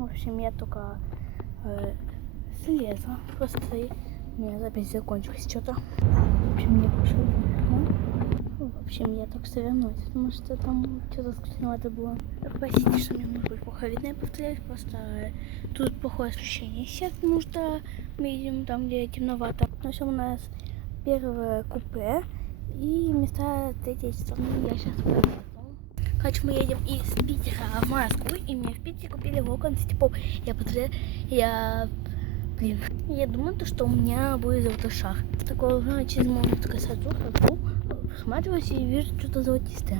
В общем, я только слезла. Просто у меня запись закончилась что-то. В общем, я пошла. В общем, я только что вернулась, потому что там что-то скучновато было. Простите, что мне может быть плохо видно, я повторяюсь, просто тут плохое освещение. Сейчас, потому что мы едем там, где темновато. В общем, у нас первое купе и места третьей стороны. Я сейчас поеду. Короче, мы едем из Питера в Москву, и мне в Питере купили Волкон Ситипоп. Я думаю, что у меня будет золотой шар. Такое, через мою красоту, всматриваюсь и вижу что-то золотистое.